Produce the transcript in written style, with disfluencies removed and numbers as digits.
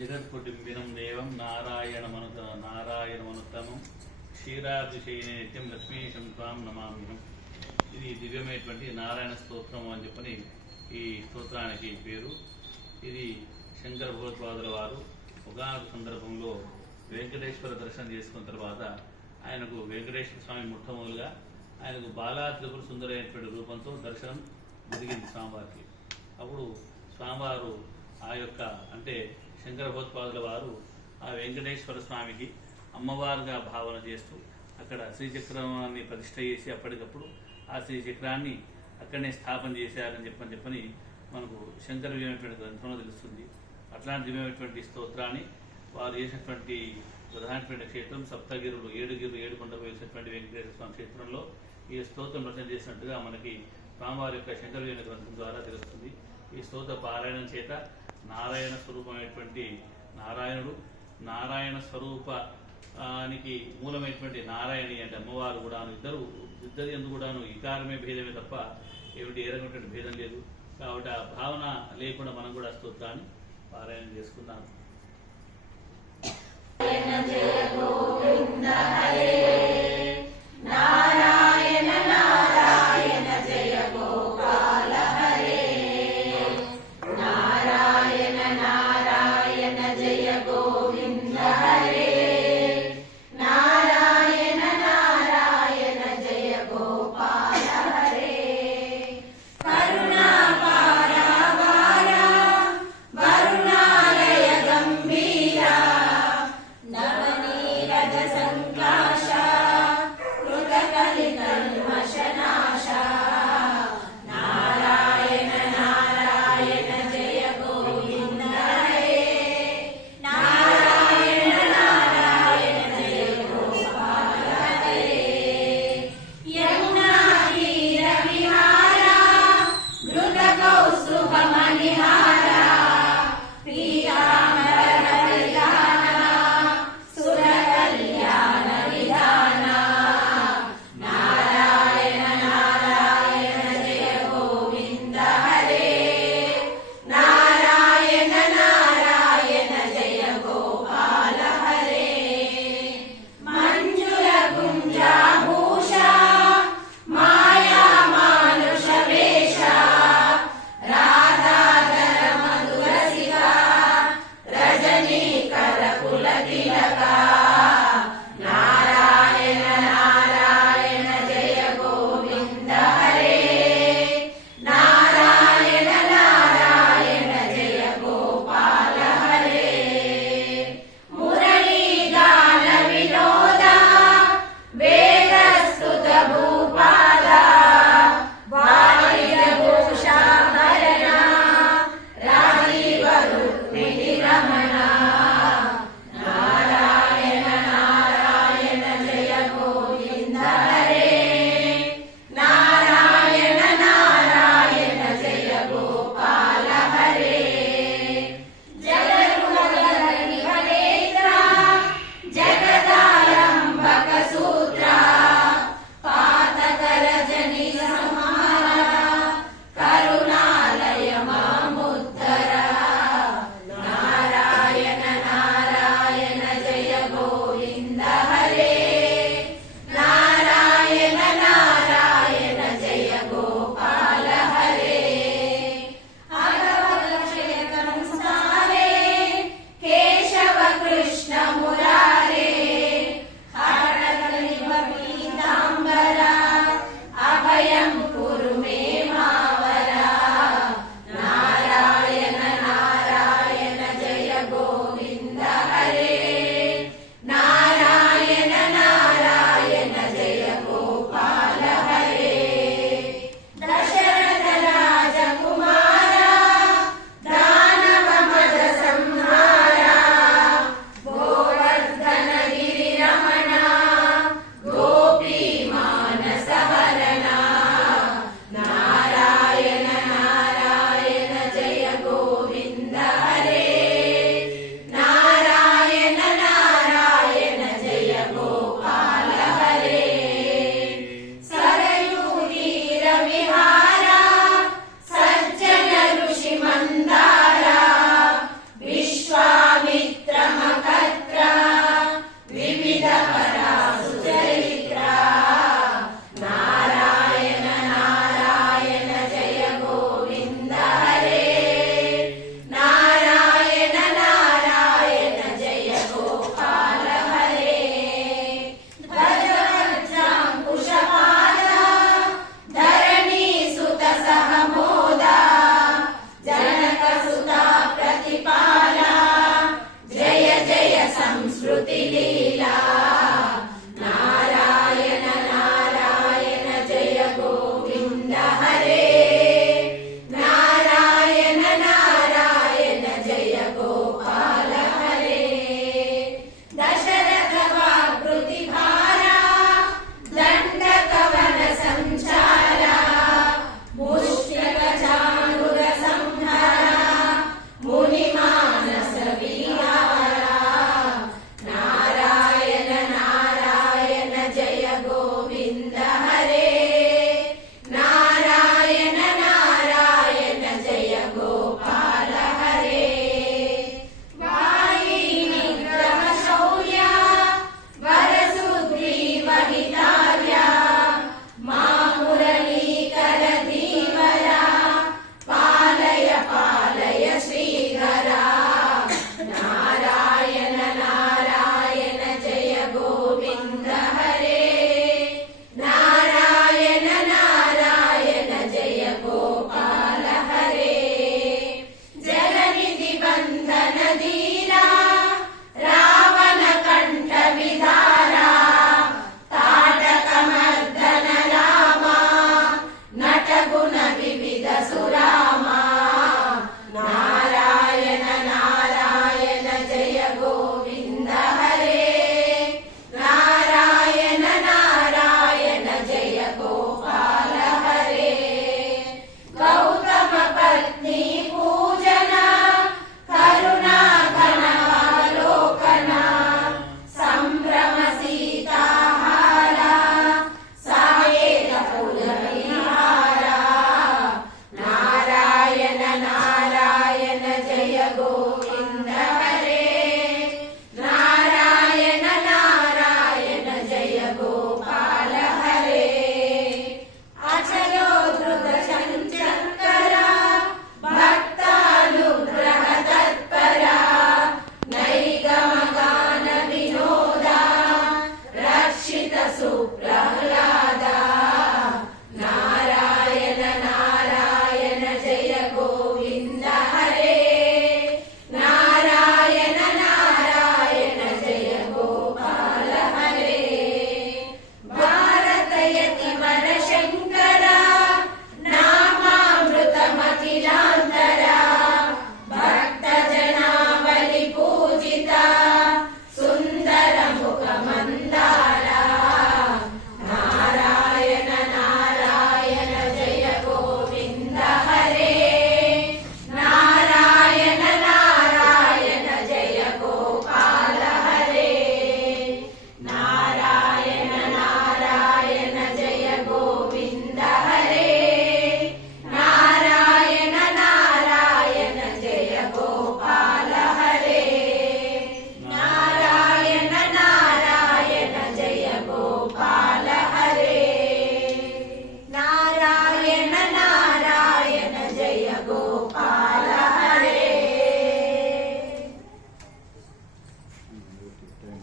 జగత్కుటుంబినం దేవం నారాయణమనుత్తమం క్షీరాభిషేయనే నిత్యం లక్ష్మీశం త్వాం నమామ్యహం. ఇది దివ్యమైనటువంటి నారాయణ స్తోత్రం అని చెప్పని ఈ స్తోత్రానికి పేరు. ఇది శంకర భగవత్పాదుల వారు ఒకనొక సందర్భంలో వెంకటేశ్వర దర్శనం చేసుకున్న తర్వాత ఆయనకు వెంకటేశ్వర స్వామి మొట్టమొదలుగా ఆయనకు బాలా త్రిపుర సుందరైనటువంటి రూపంతో దర్శనం జరిగింది స్వామివారికి. అప్పుడు స్వామివారు ఆ యొక్క అంటే శంకర భగవత్పాదుల వారు ఆ వెంకటేశ్వర స్వామికి అమ్మవారుగా భావన చేస్తూ అక్కడ శ్రీచక్రాన్ని ప్రతిష్ఠ చేసి అప్పటికప్పుడు ఆ శ్రీచక్రాన్ని అక్కడనే స్థాపన చేశారని చెప్పని మనకు శంకర దివ్యమైనటువంటి గ్రంథంలో తెలుస్తుంది. అట్లాంటి దివ్యమైనటువంటి స్తోత్రాన్ని వారు చేసినటువంటి ప్రధానమైన క్షేత్రం సప్తగిరులు, 7 గిరులు 7 కొండలు వేసినటువంటి వెంకటేశ్వర స్వామి క్షేత్రంలో ఈ స్తోత్రం రచన చేసినట్టుగా మనకి స్వామివారి యొక్క శంకర దివ్య గ్రంథం ద్వారా తెలుస్తుంది. ఈ స్తోత్ర పారాయణం చేత నారాయణ స్వరూపమైనటువంటి నారాయణుడు, నారాయణ స్వరూపానికి మూలమైనటువంటి నారాయణి అంటే అమ్మవారు కూడాను ఇద్దరి ఎందుకు కూడాను ఇకారమే భేదమే తప్ప ఏమిటి ఏ రకమైనటువంటి భేదం లేదు. కాబట్టి ఆ భావన లేకుండా మనం కూడా స్తోత్రాన్ని పారాయణం చేసుకున్నాము. నారాయణ టైం